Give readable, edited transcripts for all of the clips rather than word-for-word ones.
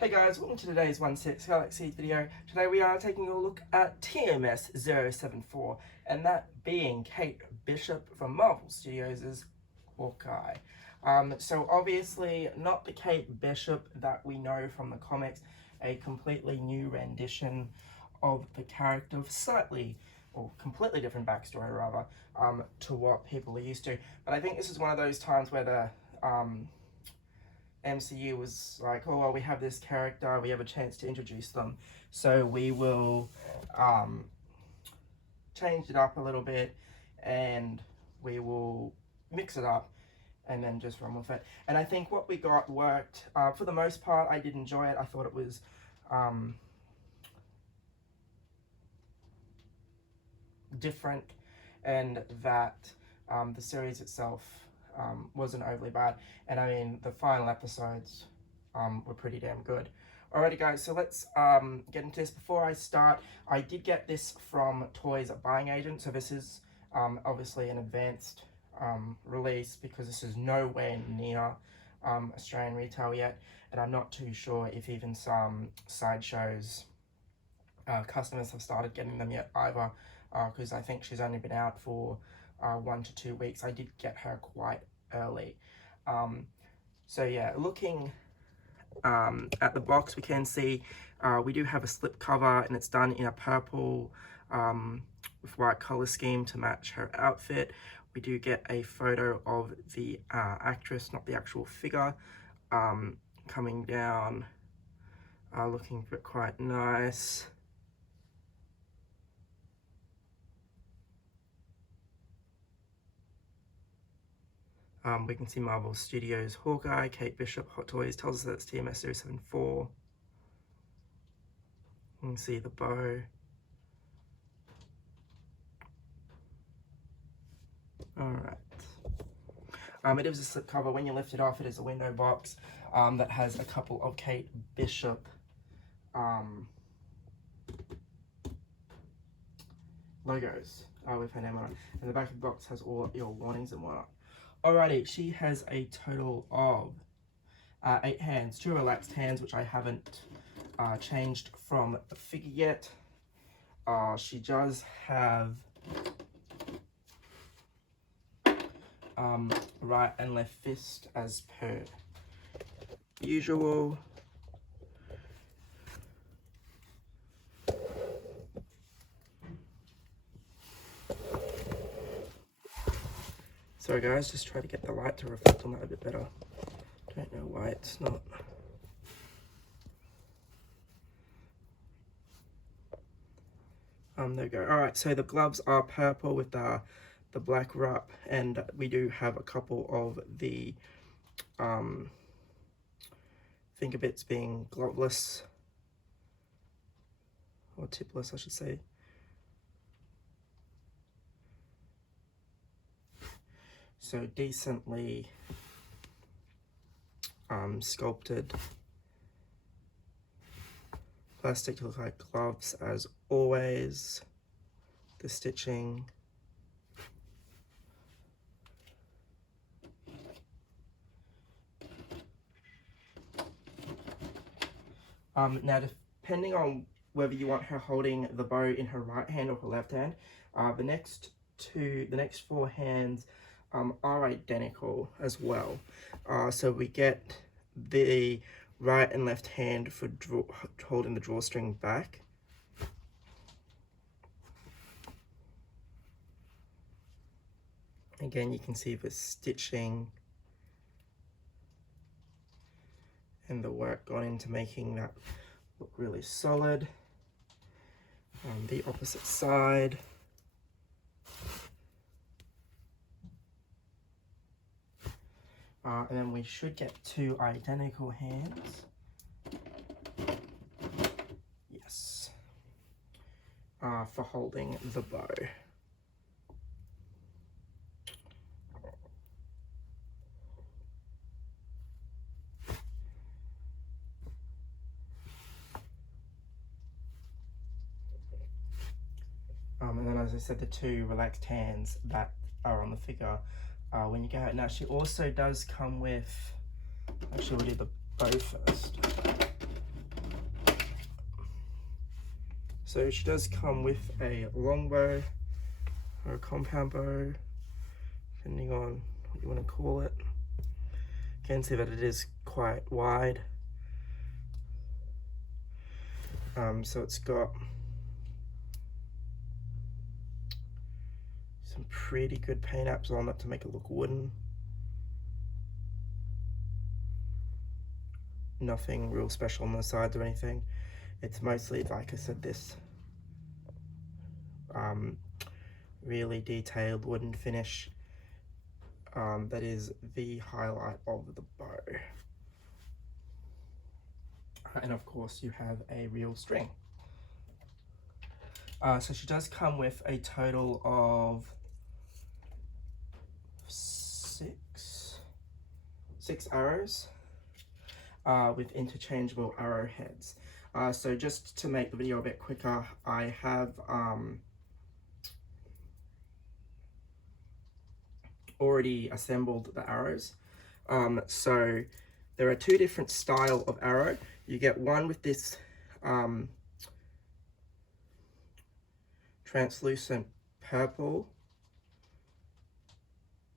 Hey guys, welcome to today's 1/6 Galaxy video. Today we are taking a look at TMS074, and that being Kate Bishop from Marvel Studios' Hawkeye. So obviously not the Kate Bishop that we know from the comics, a completely new rendition of the character, slightly or completely different backstory rather, to what people are used to. But I think this is one of those times where the MCU was like, oh well, we have this character, we have a chance to introduce them, so we will change it up a little bit and we will mix it up and then just run with it. And I think what we got worked. For the most part, I did enjoy it. I thought it was different, and that the series itself wasn't overly bad. And I mean, the final episodes were pretty damn good. Alrighty guys, so let's get into this. Before I start, I did get this from Toys Buying Agent, so this is obviously an advanced release because this is nowhere near Australian retail yet, and I'm not too sure if even some sideshows customers have started getting them yet either, because I think she's only been out for 1 to 2 weeks. I did get her quite early. So yeah, looking at the box, we can see we do have a slip cover, and it's done in a purple with white color scheme to match her outfit. We do get a photo of the actress, not the actual figure, coming down, looking quite nice. We can see Marvel Studios Hawkeye, Kate Bishop, Hot Toys, tells us that it's TMS074. You can see the bow. Alright. It is a slipcover. When you lift it off, it is a window box that has a couple of Kate Bishop logos with her name on it. And the back of the box has all your warnings and whatnot. Alrighty, she has a total of 8 hands, 2 relaxed hands, which I haven't changed from the figure yet. She does have right and left fist as per usual. Sorry guys, just try to get the light to reflect on that a bit better. Don't know why it's not. There we go. Alright, so the gloves are purple with the black wrap, and we do have a couple of the finger bits being gloveless, or tipless I should say. So decently sculpted plastic to look like gloves as always. The stitching, now depending on whether you want her holding the bow in her right hand or her left hand, the next 4 hands are identical as well. So we get the right and left hand for holding the drawstring back. Again, you can see the stitching and the work gone into making that look really solid. On the opposite side, and then we should get 2 identical hands. Yes. For holding the bow. And then, as I said, the 2 relaxed hands that are on the figure when you go out. Now, she also does come with, actually we'll do the bow first. So she does come with a long bow or a compound bow, depending on what you want to call it. You can see that it is quite wide. So it's got some pretty good paint apps on it to make it look wooden. Nothing real special on the sides or anything. It's mostly, like I said, this really detailed wooden finish that is the highlight of the bow. And of course you have a real string. So she does come with a total of six arrows with interchangeable arrowheads. So just to make the video a bit quicker, I have already assembled the arrows. So there are two different style of arrow. You get one with this translucent purple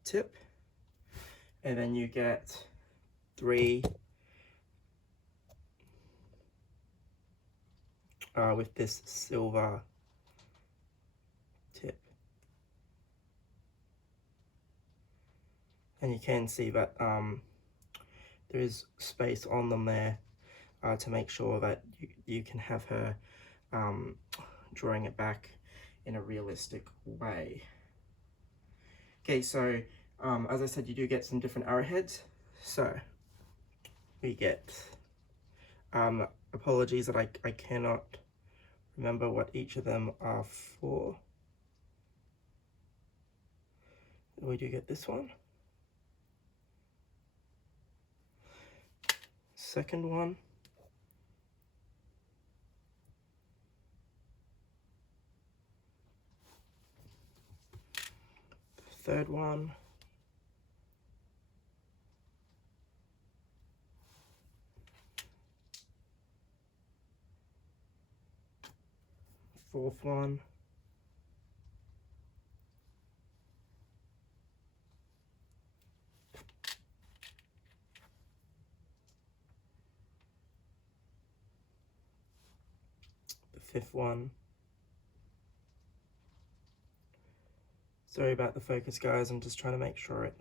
tip, and then you get three with this silver tip. And you can see that there is space on them there to make sure that you can have her drawing it back in a realistic way. Okay, so as I said, you do get some different arrowheads. So we get, apologies that I cannot remember what each of them are for. We do get this one. Second one. Third one. Fourth one. The fifth one. Sorry about the focus, guys. I'm just trying to make sure it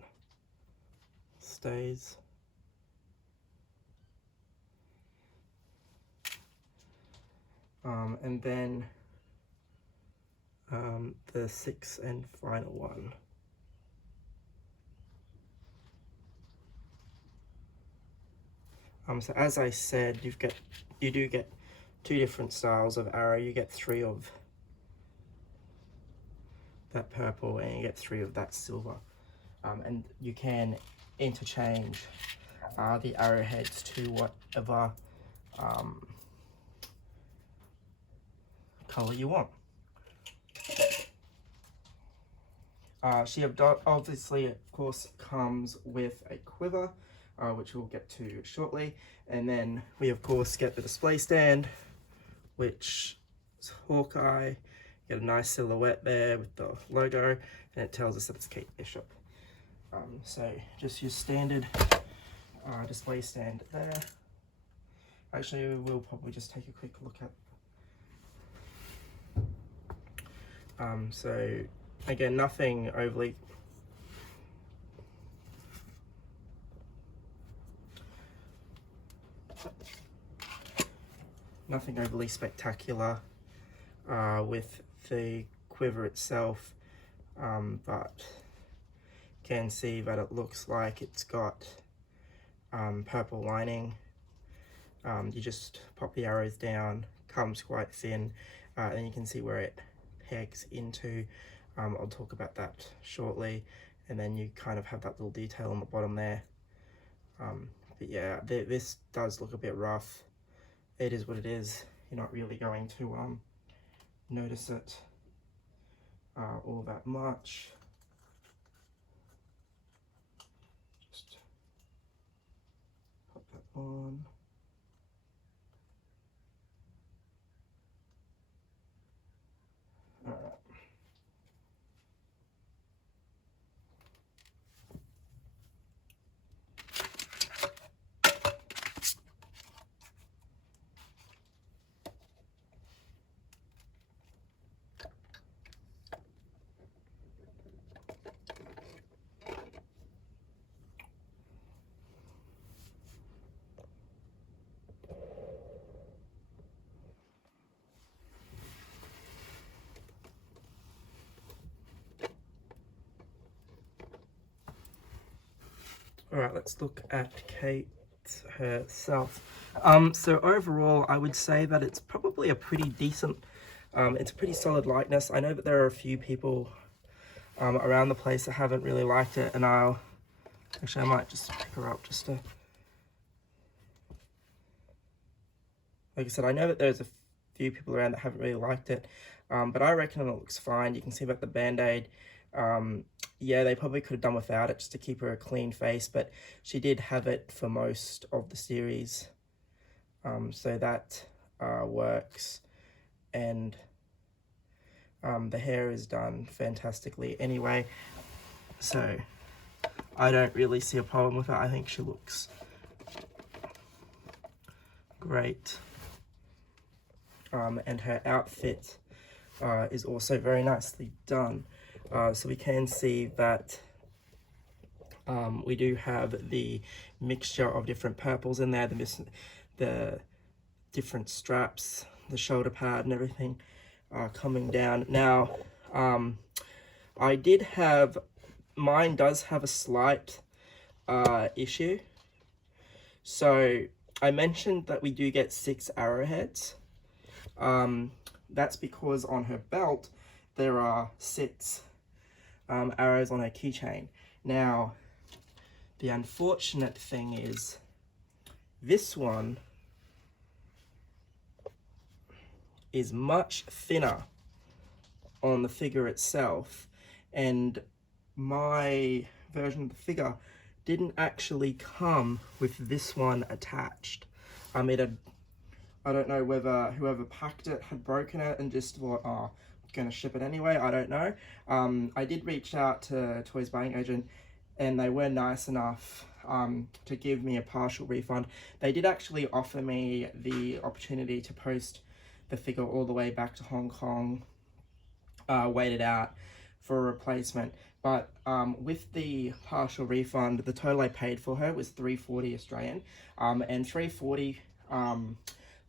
stays. And then the sixth and final one. So as I said, you do get two different styles of arrow. You get three of that purple and you get three of that silver. And you can interchange the arrowheads to whatever color you want. She obviously, of course, comes with a quiver, which we'll get to shortly. And then we, of course, get the display stand, which is Hawkeye. Get a nice silhouette there with the logo, and it tells us that it's Kate Bishop. So just your standard display stand there. Actually, we'll probably just take a quick look at. So again, nothing overly spectacular with the quiver itself, but can see that it looks like it's got purple lining. You just pop the arrows down, comes quite thin, and you can see where it pegs into. I'll talk about that shortly, and then you kind of have that little detail on the bottom there. But yeah, this does look a bit rough. It is what it is. You're not really going to notice it all that much. Just pop that on. All right, let's look at Kate herself. So overall, I would say that it's probably a pretty decent, it's a pretty solid likeness. I know that there are a few people around the place that haven't really liked it, and I might just pick her up just to, like I said, I know that there's a few people around that haven't really liked it, but I reckon it looks fine. You can see about the Band-Aid. Yeah, they probably could have done without it just to keep her a clean face, but she did have it for most of the series, so that works. And the hair is done fantastically anyway, so I don't really see a problem with it. I think she looks great, and her outfit is also very nicely done. So we can see that we do have the mixture of different purples in there, the different straps, the shoulder pad and everything coming down. Now, I did have, mine does have a slight issue. So I mentioned that we do get 6 arrowheads. That's because on her belt there are 6 arrows on her keychain. Now, the unfortunate thing is this one is much thinner on the figure itself, and my version of the figure didn't actually come with this one attached. It had, I don't know whether whoever packed it had broken it and just thought, oh, gonna ship it anyway, I don't know. I did reach out to Toys Buying Agent, and they were nice enough to give me a partial refund. They did actually offer me the opportunity to post the figure all the way back to Hong Kong, wait it out for a replacement, but with the partial refund, the total I paid for her was $340 Australian, and $340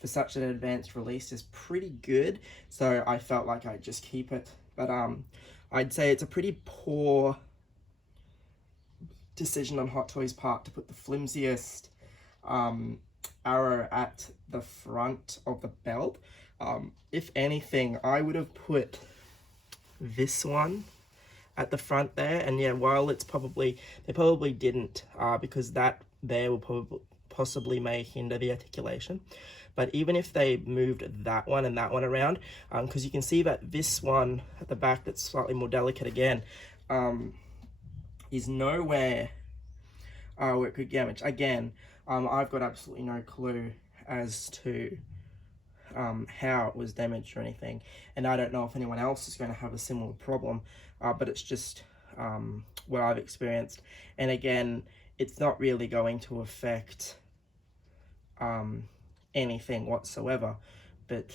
for such an advanced release is pretty good, so I felt like I'd just keep it. But I'd say it's a pretty poor decision on Hot Toys' part to put the flimsiest arrow at the front of the belt. If anything, I would have put this one at the front there, and yeah, while it's probably, they probably didn't, because that there will possibly may hinder the articulation. But even if they moved that one and that one around, because you can see that this one at the back that's slightly more delicate again, is nowhere where it could damage. Again, I've got absolutely no clue as to how it was damaged or anything, and I don't know if anyone else is going to have a similar problem, but it's just what I've experienced. And again, it's not really going to affect anything whatsoever, but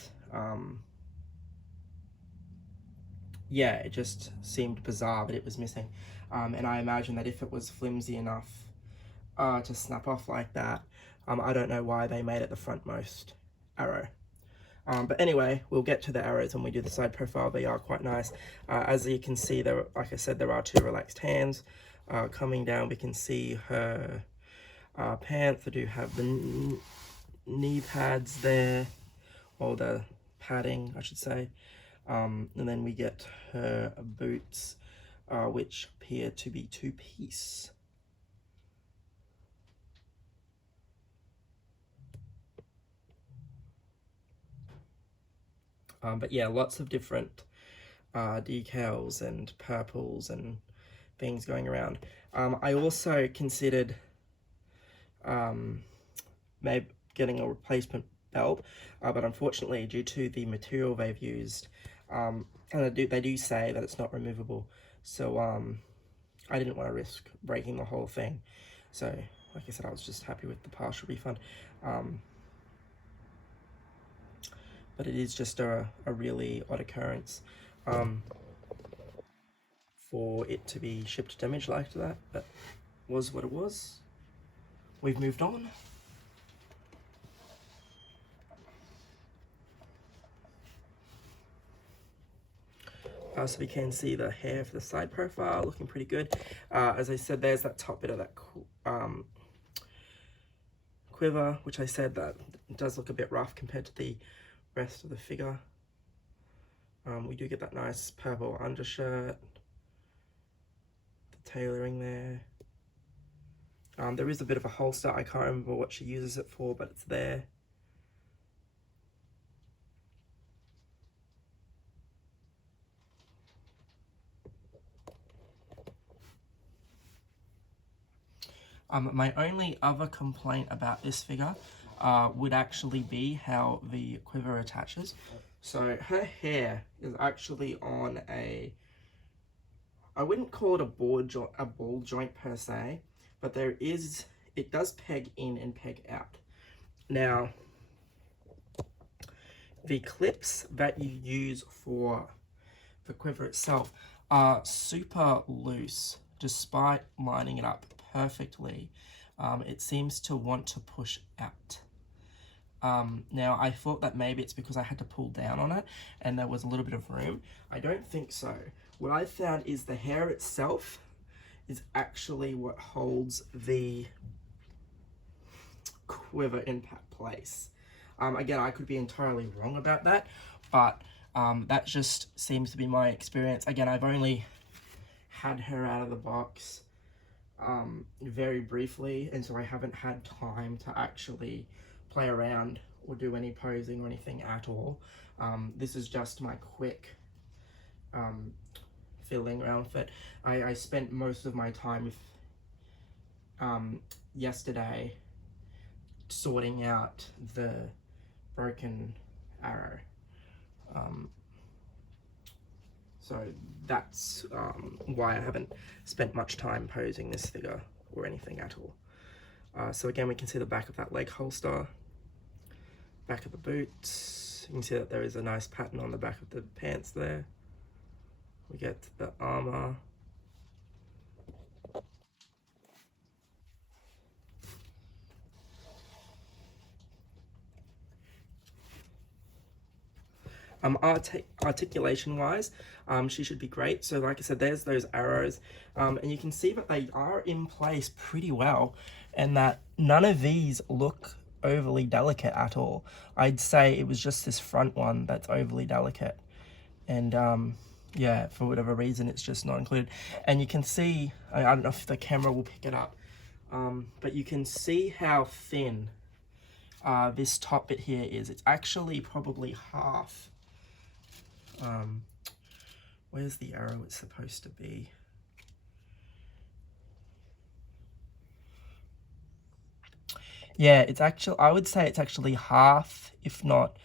yeah, it just seemed bizarre that it was missing, and I imagine that if it was flimsy enough to snap off like that, I don't know why they made it the frontmost arrow. But anyway, we'll get to the arrows when we do the side profile. They are quite nice. As you can see, there, like I said, there are 2 relaxed hands. Coming down, we can see her pants. I do have the knee pads there, or the padding, I should say. And then we get her boots, which appear to be 2-piece. But yeah, lots of different decals and purples and things going around. I also considered maybe getting a replacement belt, but unfortunately, due to the material they've used, and they do say that it's not removable, so I didn't want to risk breaking the whole thing. So, like I said, I was just happy with the partial refund. But it is just a really odd occurrence for it to be shipped damaged like that. But was what it was. We've moved on. So we can see the hair for the side profile looking pretty good. As I said, there's that top bit of that quiver, which I said that it does look a bit rough compared to the rest of the figure. We do get that nice purple undershirt, the tailoring there. There is a bit of a holster. I can't remember what she uses it for, but it's there. My only other complaint about this figure would actually be how the quiver attaches. So her hair is actually on a, I wouldn't call it a ball joint per se, but it does peg in and peg out. Now, the clips that you use for the quiver itself are super loose, despite lining it up perfectly. It seems to want to push out. Now, I thought that maybe it's because I had to pull down on it and there was a little bit of room. I don't think so. What I found is the hair itself is actually what holds the quiver in place. Again, I could be entirely wrong about that, but that just seems to be my experience. Again, I've only had her out of the box very briefly, and so I haven't had time to actually play around or do any posing or anything at all. This is just my quick feeling around with it. I spent most of my time with yesterday sorting out the broken arrow. So that's why I haven't spent much time posing this figure or anything at all. So again, we can see the back of that leg holster, back of the boots. You can see that there is a nice pattern on the back of the pants there. We get the armor. Articulation wise, she should be great. So like I said, there's those arrows, and you can see that they are in place pretty well, and that none of these look overly delicate at all. I'd say it was just this front one that's overly delicate, and yeah, for whatever reason it's just not included. And you can see, I don't know if the camera will pick it up, but you can see how thin this top bit here is. It's actually probably half. Where's the arrow it's supposed to be? Yeah, it's actually, I would say it's actually half, if not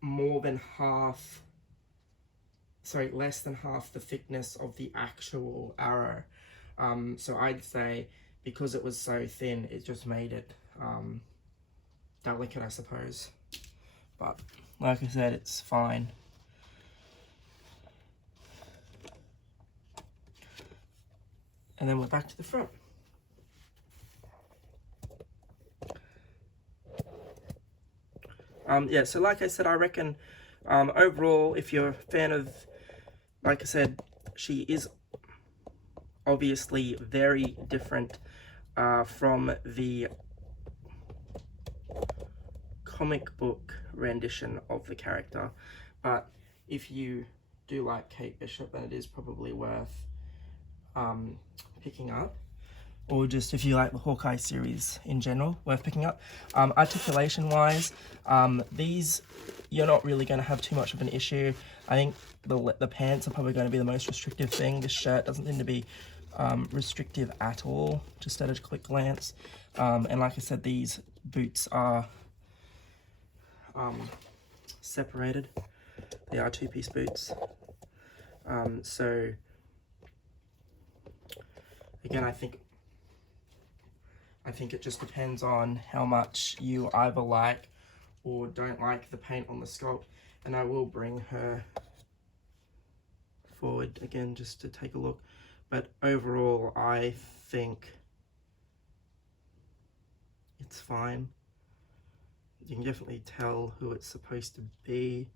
more than half, sorry, less than half the thickness of the actual arrow. So I'd say because it was so thin, it just made it delicate, I suppose. But like I said, it's fine. And then we're back to the front. Yeah, so like I said, I reckon overall, if you're a fan of, like I said, she is obviously very different from the comic book rendition of the character, but if you do like Kate Bishop, then it is probably worth picking up, or just if you like the Hawkeye series in general, worth picking up. Articulation wise, these you're not really going to have too much of an issue. I think the pants are probably going to be the most restrictive thing. This shirt doesn't seem to be restrictive at all, just at a quick glance. And like I said, these boots are separated. They are two-piece boots. So again, I think it just depends on how much you either like or don't like the paint on the sculpt. And I will bring her forward again just to take a look. But overall, I think it's fine. You can definitely tell who it's supposed to be.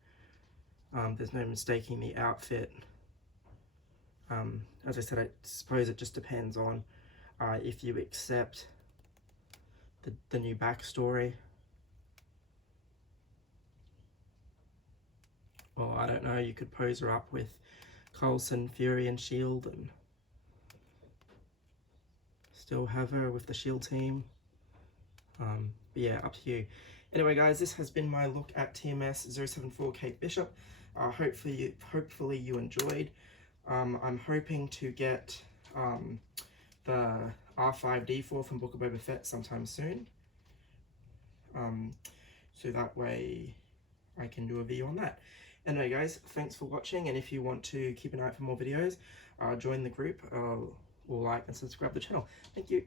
There's no mistaking the outfit. As I said, I suppose it just depends on if you accept the new backstory. Or I don't know, you could pose her up with Coulson, Fury and S.H.I.E.L.D. and still have her with the S.H.I.E.L.D. team. But yeah, up to you. Anyway guys, this has been my look at TMS074 Kate Bishop. Hopefully you enjoyed. I'm hoping to get the R5D4 from Book of Boba Fett sometime soon. So that way I can do a video on that. Anyway guys, thanks for watching, and if you want to keep an eye out for more videos, join the group, or like and subscribe to the channel. Thank you.